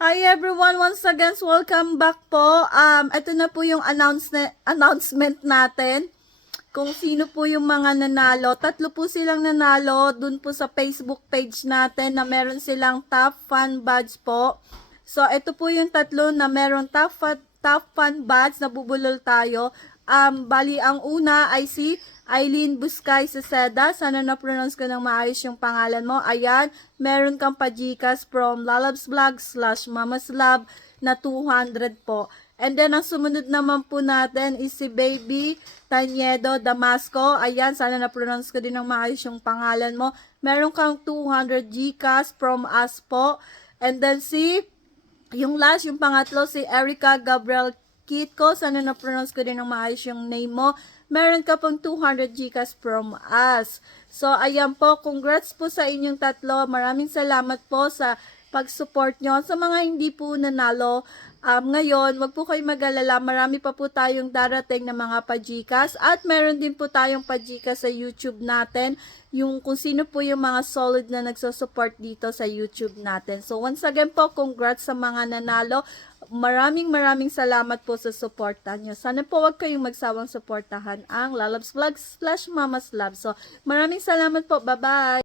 Hi everyone, once again, welcome back po. Um, ito na po yung announcement, announcement natin. Kung sino po yung mga nanalo. Tatlo po silang nanalo dun po sa Facebook page natin na meron silang top fan badge po. So, ito po yung tatlo na meron top, fa- top fan badge na bubulol tayo. Um, bali, ang una ay si Eileen Buscay Seseda. Sana na-pronounce ko ng maayos yung pangalan mo. Ayan, meron kang pajikas from Lalabs Vlog slash Mama's Love na 200 po. And then, ang sumunod naman po natin is si Baby Tanyedo Damasco. Ayan, sana na-pronounce ko din ng maayos yung pangalan mo. Meron kang 200 Gcash from us po. And then si yung last, yung pangatlo, si Erica Gabriel Kitko. Sana na-pronounce ko din ng maayos yung name mo. Meron ka pang 200 Gcash from us. So, ayan po. Congrats po sa inyong tatlo. Maraming salamat po sa pag-support nyo. Sa mga hindi po nanalo, um, ngayon, wag po kayo mag-alala. Marami pa po tayong darating na mga pajikas. At meron din po tayong pajikas sa YouTube natin. Yung kung sino po yung mga solid na nagsusupport dito sa YouTube natin. So, once again po, congrats sa mga nanalo. Maraming maraming salamat po sa suporta nyo. Sana po wag kayong magsawang suportahan ang Lalabs Vlogs slash Mama's Love. So, maraming salamat po. Bye-bye!